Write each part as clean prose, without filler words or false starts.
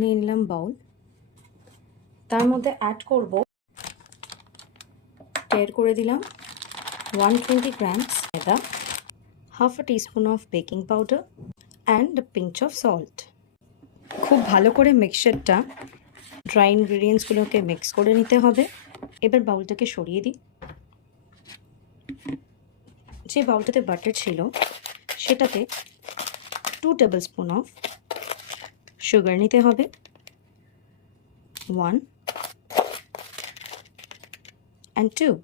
নিয়ে নিলাম বাউল, তার মধ্যে অ্যাড করব, টের করে দিলাম 120 grams ময়দা, half a teaspoon of baking powder and a pinch of salt. খুব ভালো করে মিক্সচারটা ড্রাই ইনগ্রিডিয়েন্টসগুলোকে মিক্স করে নিতে হবে। এবার বাউলটাকে সরিয়ে দিই। যে বাউলটাতে বাটার ছিল সেটাতে 2 tablespoon অফ সুগার নিতে হবে, 1 and 2।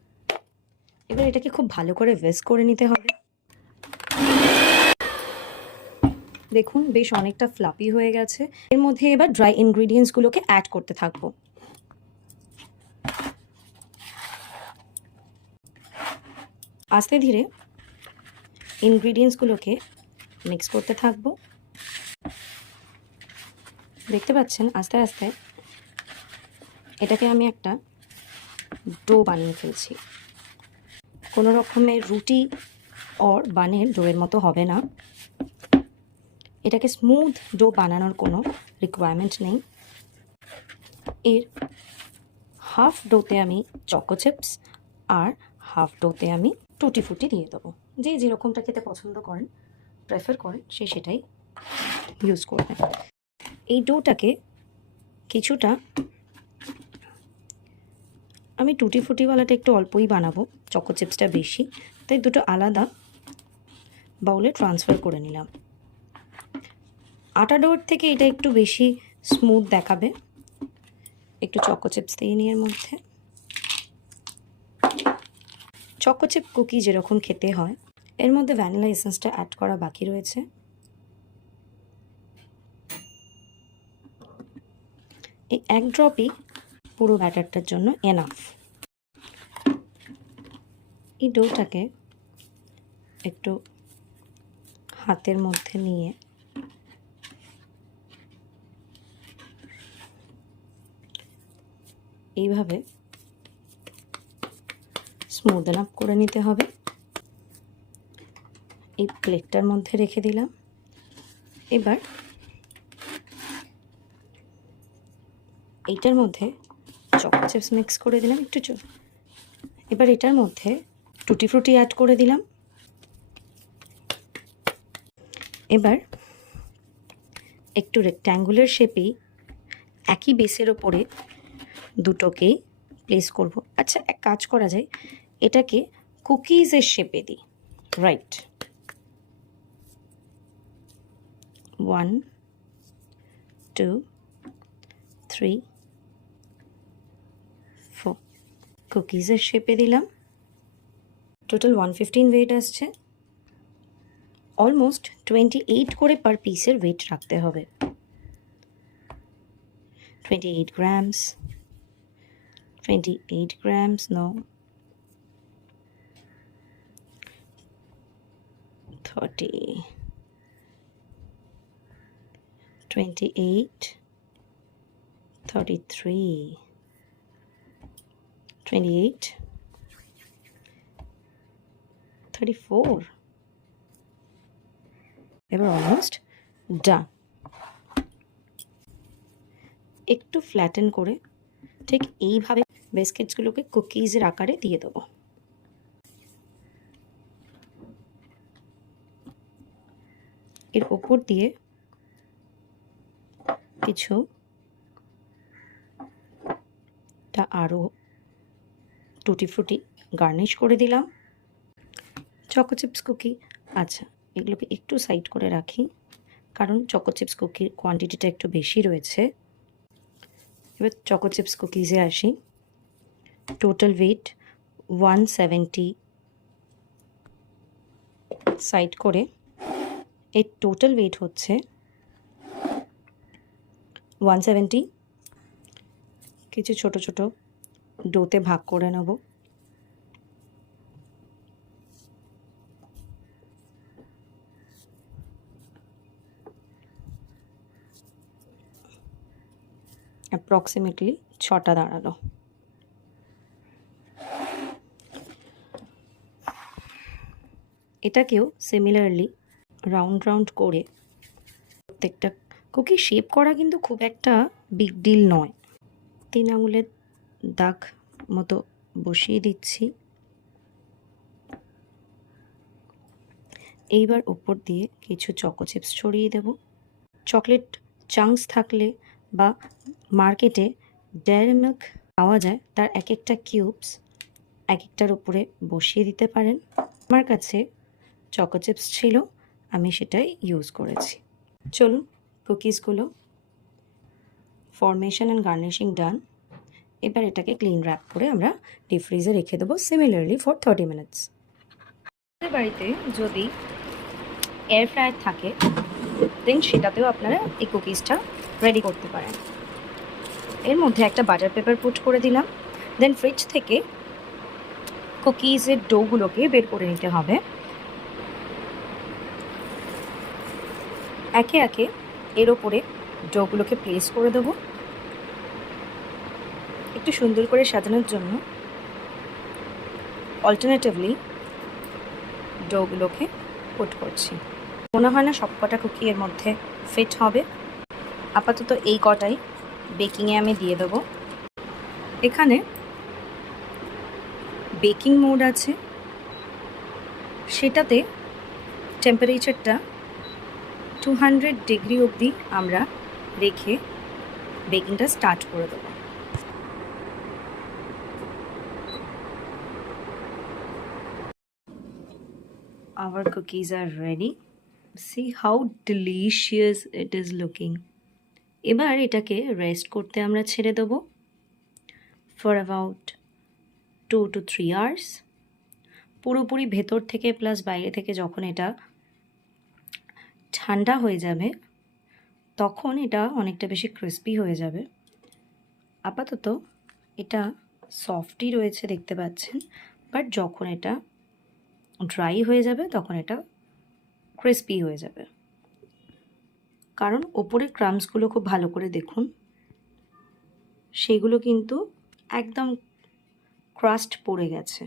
এবার এটাকে খুব ভালো করে whisk করে নিতে হবে। দেখুন বেশ অনেকটা ফ্লাপি হয়ে গেছে। এর মধ্যে এবার ড্রাই ইনগ্রিডিয়েন্টসগুলোকে অ্যাড করতে থাকবো। আস্তে ধীরে ইনগ্রিডিয়েন্টসগুলোকে মিক্স করতে থাকবো। দেখতে পাচ্ছেন আস্তে আস্তে এটাকে আমি একটা ডো বানিয়ে ফেলছি। কোনো রকমের রুটি অর বানের ডোয়ের মতো হবে না। এটাকে স্মুথ ডো বানানোর কোনো রিকোয়ারমেন্ট নেই। এর হাফ ডোতে আমি চকো চিপস আর হাফ ডোতে আমি টুটি ফুটি দিয়ে দেবো। যে যেরকমটা খেতে পছন্দ করেন, প্রেফার করেন, সে সেটাই ইউজ করবেন। এই ডোটাকে কিছুটা আমি টুটি ফুটিওয়ালাটা একটু অল্পই বানাবো, চকো চিপসটা বেশি, তাই দুটো আলাদা বাউলে ট্রান্সফার করে নিলাম। আটা ডোর থেকে এটা একটু বেশি স্মুথ দেখাবে। একটু চকো চিপস দিয়ে নিয়ে এর মধ্যে। চকো চিপ কুকি যেরকম খেতে হয়, এর মধ্যে ভ্যানিলা এসেন্সটা অ্যাড করা বাকি রয়েছে। এই এক ড্রপই পুরো ব্যাটারটার জন্য এনাফ। এই ডোটাকে একটু হাতের মধ্যে নিয়ে এইভাবে স্মুথেন আপ করে নিতে হবে। এই প্লেটটার মধ্যে রেখে দিলাম। এবার এইটার মধ্যে চকো চিপস মিক্স করে দিলাম একটু। এবার এটার মধ্যে টুটি ফ্রুটি অ্যাড করে দিলাম। এবার একটু রেক্ট্যাঙ্গুলার শেপেই একই বেসের ওপরে দুটোকেই প্লেস করব। আচ্ছা, এক কাজ করা যায়, এটাকে কুকিজের শেপে দিই। রাইট, 1 2 3 4 কুকিজের শেপে দিলাম। টোটাল 115 ওয়েট আসছে। অলমোস্ট 28 করে পার পিসের ওয়েট রাখতে হবে। 28 grams, 28 grams, no, 30, 28, 33, 28, 34। এবার অলমোস্ট ডান। একটু ফ্ল্যাটেন করে ঠিক এইভাবে বিস্কিটসগুলোকে কুকিজের আকারে দিয়ে দেবো। এর ওপর দিয়ে কিছুটা আরও টুটি ফ্রুটি গার্নিশ করে দিলাম। চকো চিপস কুকি, আচ্ছা এগুলোকে একটু সাইড করে রাখি, কারণ চকো চিপস কুকির কোয়ান্টিটিটা একটু বেশি রয়েছে। এবার চকো চিপস কুকিজে আসি। Total wait 170। সাইড করে এর টোটাল ওয়েট হচ্ছে 170। কিছু ছোট ছোট ডোতে ভাগ করে নেব। অ্যাপ্রক্সিমেটলি 6টা দাঁড়ালো। এটাকেও সিমিলারলি রাউন্ড রাউন্ড করে প্রত্যেকটা কুকি শেপ করা কিন্তু খুব একটা বিগ ডিল নয়। 3 আঙুলের দাগ মতো বসিয়ে দিচ্ছি। এইবার উপর দিয়ে কিছু চকো চিপস ছড়িয়ে দেব। চকলেট চাঙ্কস থাকলে বা মার্কেটে ডেয়ারি মিল্ক পাওয়া যায়, তার এক একটা কিউবস এক একটার উপরে বসিয়ে দিতে পারেন। আমার কাছে চকো চিপস ছিল, আমি সেটাই ইউজ করেছি। চলুন, কুকিজগুলো ফরমেশন অ্যান্ড গার্নিশিং ডান। এবার এটাকে ক্লিন র্যাপ করে আমরা ডিপ ফ্রিজে রেখে দেবো সিমিলারলি ফর 30 মিনিটস। আপনাদের বাড়িতে যদি এয়ার ফ্রায়ার থাকে দেন সেটাতেও আপনারা এই কুকিজটা রেডি করতে পারেন। এর মধ্যে একটা বাটার পেপার পুট করে দিলাম। দেন ফ্রিজ থেকে কুকিজের ডোগুলোকে বের করে নিতে হবে। একে একে এর ওপরে ডোগুলোকে প্লেস করে দেবো। একটু সুন্দর করে সাজানোর জন্য অল্টারনেটিভলি ডোগুলোকে পুট করছি। মনে হয় না সবকটা কুকি এর মধ্যে ফিট হবে। আপাতত এই কটাই বেকিংয়ে আমি দিয়ে দেবো। এখানে বেকিং মোড আছে, সেটাতে টেম্পারেচারটা 200 ডিগ্রি অবধি আমরা রেখে বেকিংটা স্টার্ট করে দেবো। Our cookies are ready. See how delicious it is looking. এবার এটাকে রেস্ট করতে আমরা ছেড়ে দেবো ফর অ্যাবাউট 2 to 3 hours। পুরোপুরি ভেতর থেকে প্লাস বাইরে থেকে যখন এটা ঠান্ডা হয়ে যাবে তখন এটা অনেকটা বেশি ক্রিস্পি হয়ে যাবে। আপাতত এটা সফটই রয়েছে দেখতে পাচ্ছেন, বাট যখন এটা ড্রাই হয়ে যাবে তখন এটা ক্রিস্পি হয়ে যাবে। কারণ ওপরের ক্রাম্বসগুলো খুব ভালো করে দেখুন, সেগুলো কিন্তু একদম ক্রাস্ট পড়ে গেছে।